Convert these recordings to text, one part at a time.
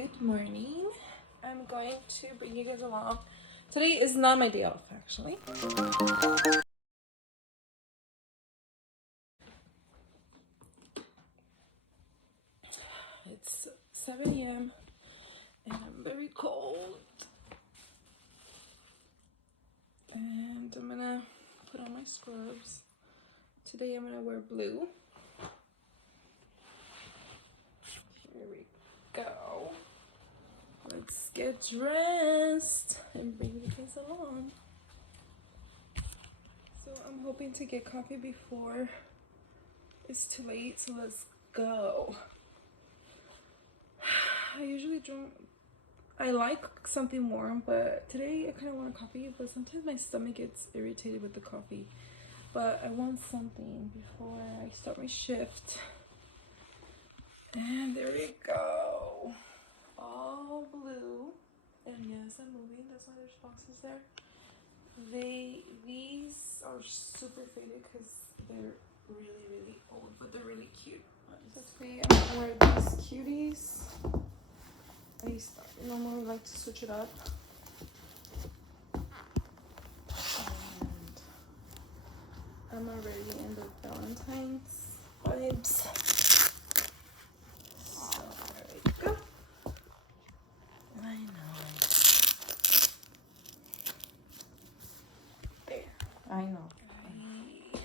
Good morning. I'm going to bring you guys along. Today is not my day off, actually. It's 7 a.m. and I'm very cold. And I'm gonna put on my scrubs. Today I'm gonna wear blue. Here we go. Let's get dressed and bring the kids along. So I'm hoping to get coffee before it's too late, so let's go. I usually drink, I like something warm, but today I kind of want a coffee, but sometimes my stomach gets irritated with the coffee. But I want something before I start my shift. And there we go. All blue. And yes, I'm moving. That's why there's boxes there. These are super faded because they're really old, but they're really cute. So today I'm gonna wear these cuties. I normally like to switch it up. And I'm already in the Valentine's vibes. So there we go. I know. There. I know. I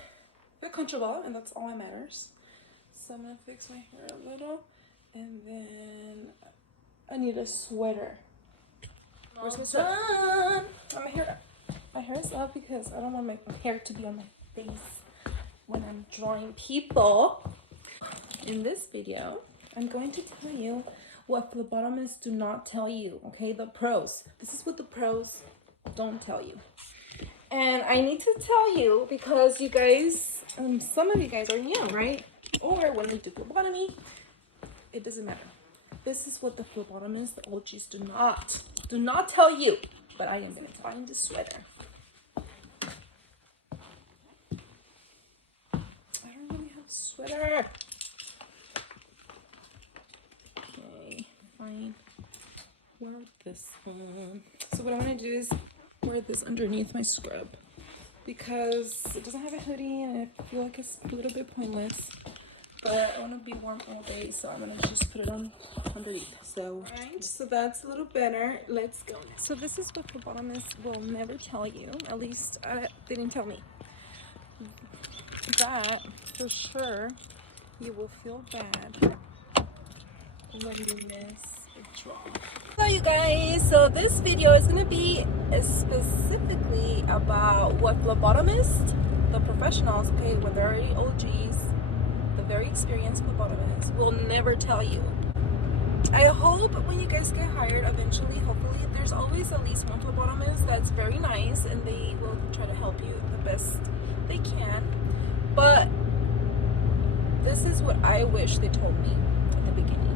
feel comfortable, and that's all that matters. So I'm gonna fix my hair a little, and then I need a sweater. Where's my sweater? My hair is up because I don't want my hair to be on my face when I'm drawing people. In this video, I'm going to tell you what phlebotomists do not tell you, okay? The pros. This is what the pros don't tell you. And I need to tell you because you guys, some of you guys are new, right? Or when they do phlebotomy, it doesn't matter. This is what the phlebotomists, the OGs do not tell you. But I am going to find the sweater. I don't really have a sweater. Okay, fine. Wear this one. So what I'm going to do is wear this underneath my scrub because it doesn't have a hoodie and I feel like it's a little bit pointless. But I want to be warm all day, so I'm going to just put it on underneath. So, alright, so that's a little better. Let's go now. So this is what phlebotomists will never tell you. At least they didn't tell me. That, for sure, you will feel bad when you miss a draw. Hello you guys, so this video is going to be specifically about what phlebotomists, the professionals, okay, when they're already OGs, very experienced phlebotomists will never tell you. I hope when you guys get hired eventually, hopefully, there's always at least one phlebotomist that's very nice and they will try to help you the best they can. But this is what I wish they told me at the beginning.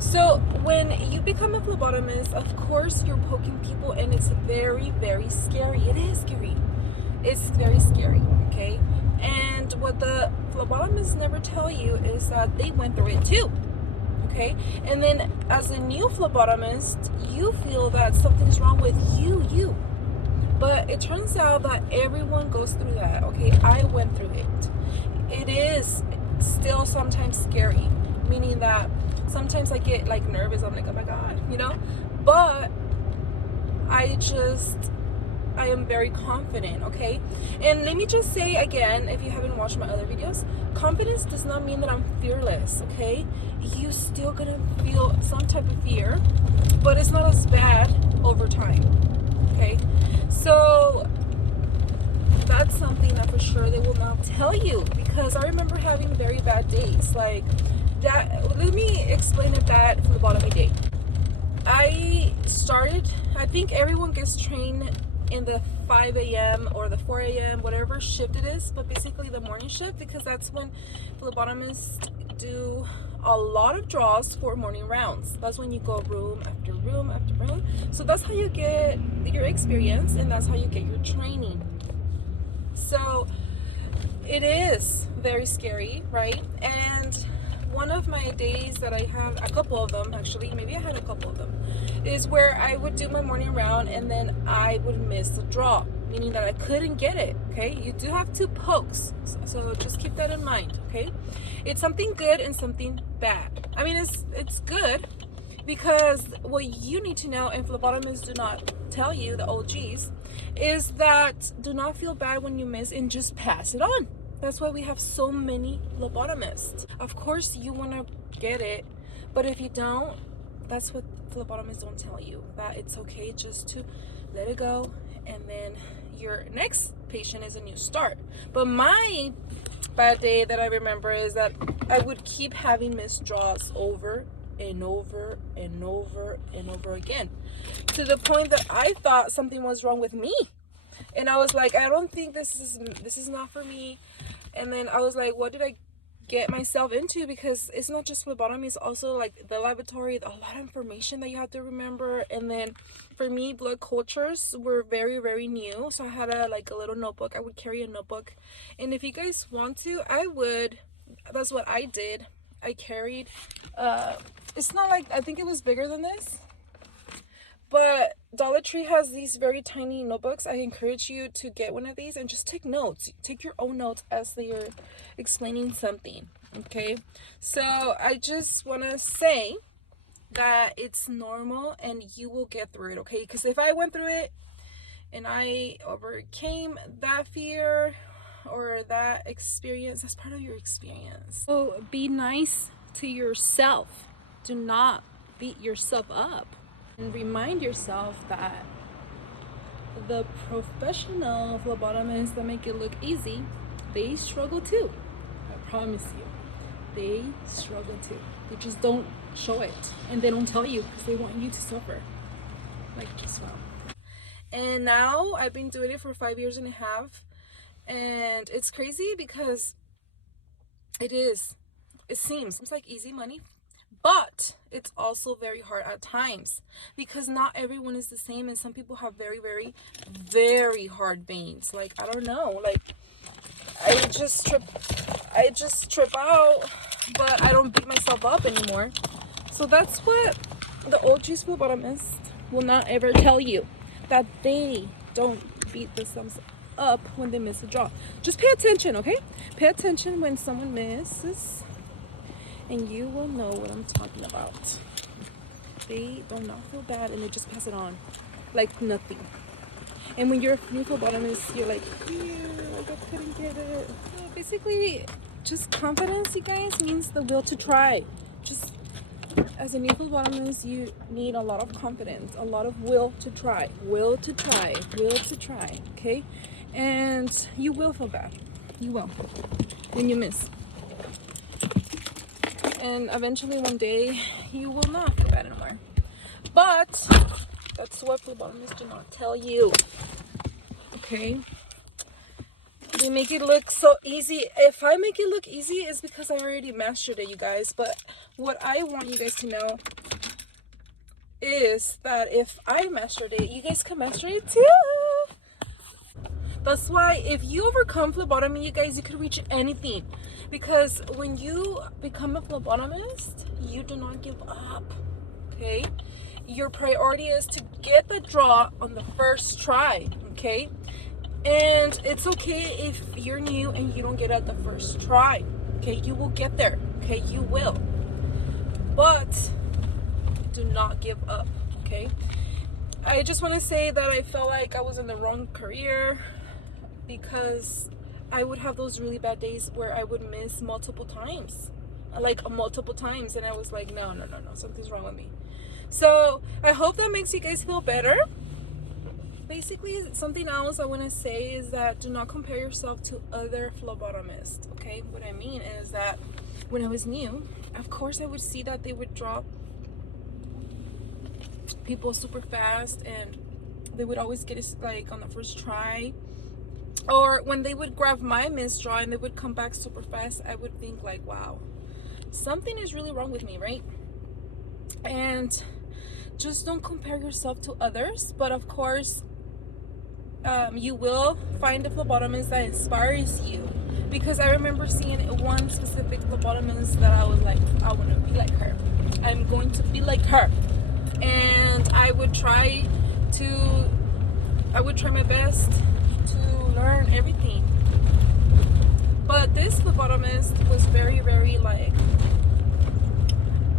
So when you become a phlebotomist, of course you're poking people and it's very scary. It is scary. It's very scary, okay? And what the phlebotomists never tell you is that they went through it too, okay? And then as a new phlebotomist, you feel that something's wrong with you. But it turns out that everyone goes through that, okay? I went through it. It is still sometimes scary, meaning that sometimes I get like nervous. I'm like, oh my God, you know? But I am very confident, okay? And let me just say again, if you haven't watched my other videos, confidence does not mean that I'm fearless, okay? You still gonna feel some type of fear, but it's not as bad over time, okay? So that's something that for sure they will not tell you, because I remember having very bad days like that. Let me explain a bad phlebotomy day. I think everyone gets trained in the 5 a.m. or the 4 a.m. whatever shift it is, but basically the morning shift, because that's when phlebotomists do a lot of draws for morning rounds. That's when you go room after room after room. So that's how you get your experience and that's how you get your training. So it is very scary, right? And one of my days that I have, a couple of them actually, maybe I had a couple of them, is where I would do my morning round and then I would miss the draw, meaning that I couldn't get it. Okay, you do have 2 pokes, so just keep that in mind. Okay, it's something good and something bad. I mean, it's good because what you need to know, and phlebotomists do not tell you, the OGs, is that do not feel bad when you miss and just pass it on. That's why we have so many phlebotomists. Of course you want to get it, but if you don't, that's what phlebotomists don't tell you, that it's okay just to let it go, and then your next patient is a new start. But my bad day that I remember is that I would keep having missed draws over and over and over and over again, to the point that I thought something was wrong with me, and I was like, I don't think this is not for me. And then I was like, what did I get myself into? Because it's not just phlebotomy, it's also like the laboratory, a lot of information that you have to remember. And then for me, blood cultures were very, very new, so I had a little notebook. I would carry a notebook, and if you guys want to, I would. That's what I did. I carried it's not like, I think it was bigger than this, but Dollar Tree has these very tiny notebooks. I encourage you to get one of these and just take notes. Take your own notes as they're explaining something. Okay, so I just want to say that it's normal and you will get through it. Okay, because if I went through it and I overcame that fear or that experience, that's part of your experience. So be nice to yourself. Do not beat yourself up, and remind yourself that the professional phlebotomists that make it look easy, they struggle too. I promise you, they struggle too. They just don't show it, and they don't tell you because they want you to suffer like this one. And now I've been doing it for 5.5 years, and it's crazy because it seems like easy money, but it's also very hard at times because not everyone is the same, and some people have very, very, very hard veins. Like, I don't know, like I just trip out, but I don't beat myself up anymore. So that's what the OGs phlebotomists will not ever tell you, that they don't beat themselves up when they miss a draw. Just pay attention, okay? Pay attention when someone misses, and you will know what I'm talking about. They do not feel bad and they just pass it on like nothing. And when you're a new phlebotomist, you're like, I couldn't get it. So basically, just confidence, you guys, means the will to try. Just as a new phlebotomist, you need a lot of confidence, a lot of will to try, okay? And you will feel bad. You will when you miss. And eventually one day you will not feel bad anymore. But that's what phlebotomists do not tell you. Okay? They make it look so easy. If I make it look easy, it's because I already mastered it, you guys. But what I want you guys to know is that if I mastered it, you guys can master it too. That's why if you overcome phlebotomy, you guys, you could reach anything. Because when you become a phlebotomist, you do not give up, okay? Your priority is to get the draw on the first try, okay? And it's okay if you're new and you don't get it at the first try, okay? You will get there, okay? You will. But do not give up, okay? I just want to say that I felt like I was in the wrong career, because I would have those really bad days where I would miss multiple times, and I was like, no, something's wrong with me. So I hope that makes you guys feel better. Basically, something else I want to say is that do not compare yourself to other phlebotomists, okay? What I mean is that when I was new, of course I would see that they would draw people super fast, and they would always get it like on the first try. Or when they would grab my missed draw and they would come back super fast, I would think like, wow, something is really wrong with me, right? And just don't compare yourself to others. But of course, you will find a phlebotomist that inspires you, because I remember seeing one specific phlebotomist that I was like, I want to be like her. I'm going to be like her. And I would try my best to learn everything. But this phlebotomist was very, very like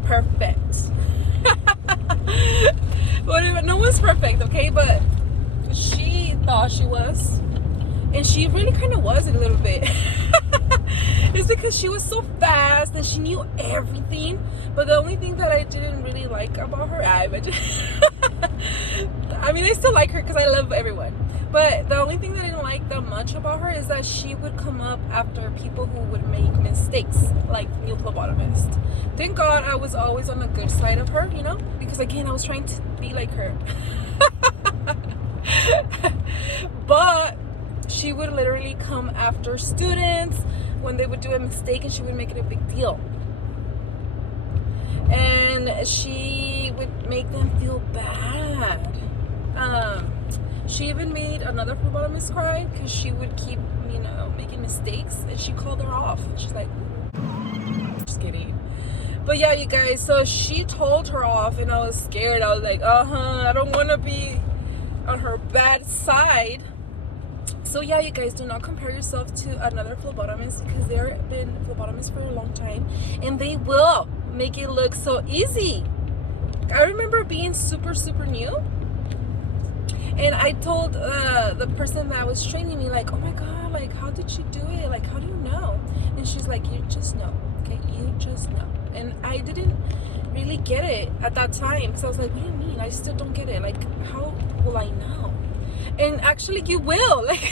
perfect. Whatever, no one's perfect, okay? But she thought she was, and she really kind of was a little bit. It's because she was so fast and she knew everything. But the only thing that I didn't really like about her, I mean, I still like her because I love everyone. But the only thing that I didn't like that much about her is that she would come up after people who would make mistakes, like new phlebotomist. Thank God I was always on the good side of her, you know, because again, I was trying to be like her. But she would literally come after students when they would do a mistake, and she would make it a big deal. And she would make them feel bad. She even made another phlebotomist cry because she would keep, you know, making mistakes, and she called her off. She's like, just kidding. But yeah, you guys, so she told her off, and I was scared. I was like, I don't want to be on her bad side. So yeah, you guys, do not compare yourself to another phlebotomist, because they've been phlebotomists for a long time, and they will make it look so easy. I remember being super, super new, and I told the person that was training me, like, oh my God, like, how did you do it? Like, how do you know? And she's like, you just know, okay? You just know. And I didn't really get it at that time, because I was like, what do you mean? I still don't get it. Like, how will I know? And actually, you will, like,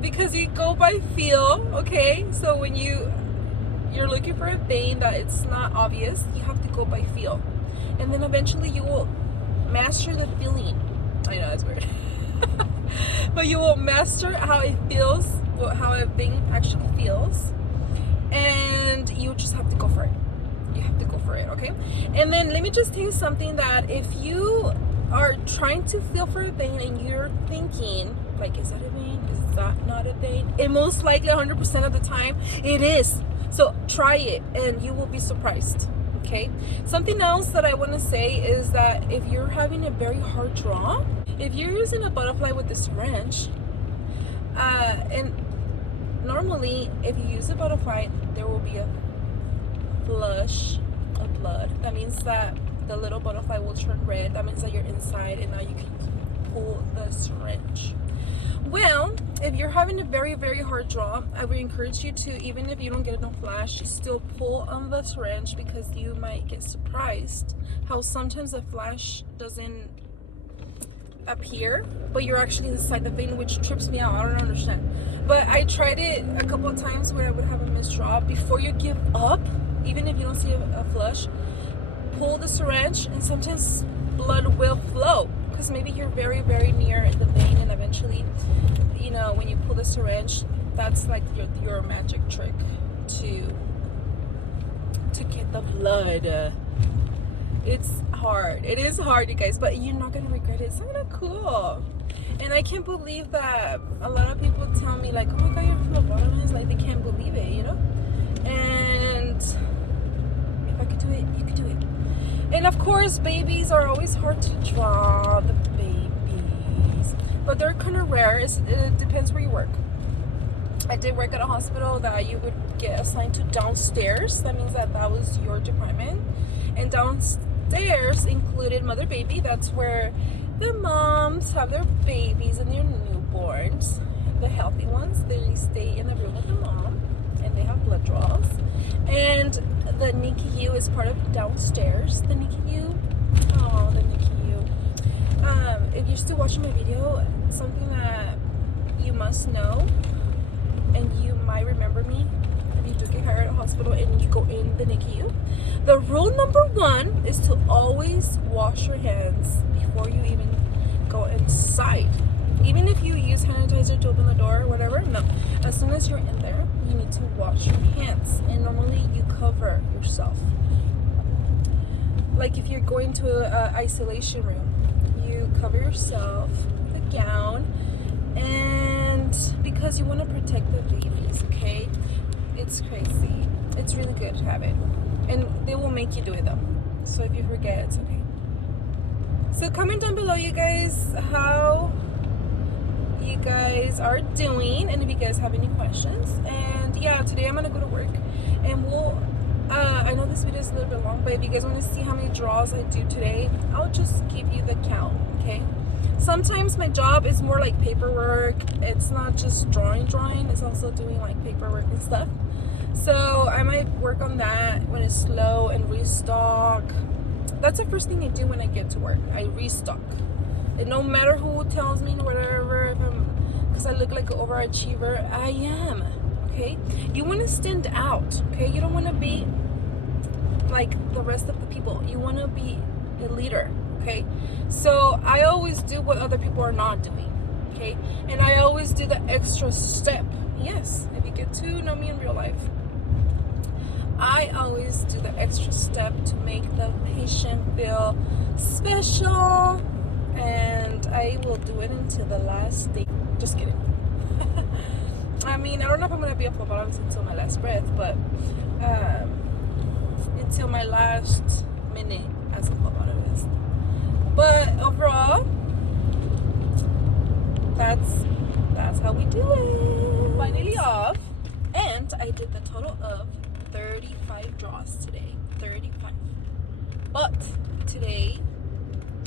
because you go by feel, okay? So when you're looking for a vein that it's not obvious, you have to go by feel, and then eventually you will master the feeling. I know that's weird. But you will master how it feels, how a vein actually feels, and you just have to go for it. You have to go for it, okay? And then let me just tell you something, that if you are trying to feel for a vein and you're thinking, like, is that a vein? Is that not a vein? And most likely 100% of the time it is. So try it and you will be surprised, okay? Something else that I want to say is that if you're having a very hard draw, if you're using a butterfly with the syringe, and normally if you use a butterfly, there will be a flush of blood. That means that the little butterfly will turn red. That means that you're inside, and now you can pull the syringe. Well, if you're having a very, very hard draw, I would encourage you to, even if you don't get no flash, still pull on the syringe, because you might get surprised how sometimes the flash doesn't appear, but you're actually inside the vein, which trips me out. I don't understand. But I tried it a couple of times where I would have a missed draw. Before you give up, even if you don't see a flush, pull the syringe, and sometimes blood will flow, because maybe you're very, very near the vein, and eventually, you know, when you pull the syringe, that's like your magic trick to get the blood. It's hard. It is hard, you guys, but you're not gonna regret it. It's kind of cool. And I can't believe that a lot of people tell me, like, oh my God, you're a phlebotomist. Like, they can't believe it, you know? And if I could do it, you could do it. And of course, babies are always hard to draw, the babies, but they're kind of rare. It depends where you work. I did work at a hospital that you would get assigned to downstairs. That means that was your department. And downstairs included mother baby. That's where the moms have their babies and their newborns. The healthy ones, they stay in the room with the mom, and they have blood draws. And the NICU is part of downstairs. The NICU, oh, the NICU. If you're still watching my video, something that you must know, and you might remember me if you do get hired at a hospital and you go in the NICU. The rule number 1 is to always wash your hands before you even go inside. Even if you use hand sanitizer to open the door or whatever, no. As soon as you're in there, you need to wash your hands. And normally you cover yourself. Like if you're going to an isolation room, you cover yourself with a gown, and And because you want to protect the babies, okay? It's crazy. It's really good to have it. And they will make you do it though. So if you forget, it's okay. So comment down below, you guys, how you guys are doing, and if you guys have any questions. And yeah, today I'm gonna go to work, and we'll I know this video is a little bit long, but if you guys want to see how many draws I do today, I'll just give you the count, okay? Sometimes my job is more like paperwork. It's not just drawing, it's also doing like paperwork and stuff. So I might work on that when it's slow and restock. That's the first thing I do when I get to work. I restock. And no matter who tells me whatever, because I look like an overachiever, I am. Okay? You want to stand out. Okay? You don't want to be like the rest of the people. You want to be a leader. Okay? So I always do what other people are not doing. Okay? And I always do the extra step. Yes, if you get to know me in real life, I always do the extra step to make the patient feel special, and I will do it until the last day. Just kidding. I mean, I don't know if I'm going to be a phlebotomist until my last breath, but until my last minute as a phlebotomist. But overall, that's how we do it. Finally off, and I did the total of 35 draws today. 35. But today,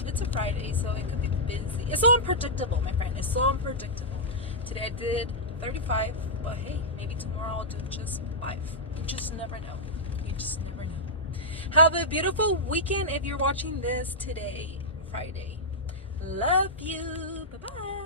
it's a Friday, so it could be busy. It's so unpredictable, my friend. It's so unpredictable. Today I did 35, but hey, maybe tomorrow I'll do just 5. You just never know. You just never know. Have a beautiful weekend if you're watching this today, Friday. Love you. Bye-bye.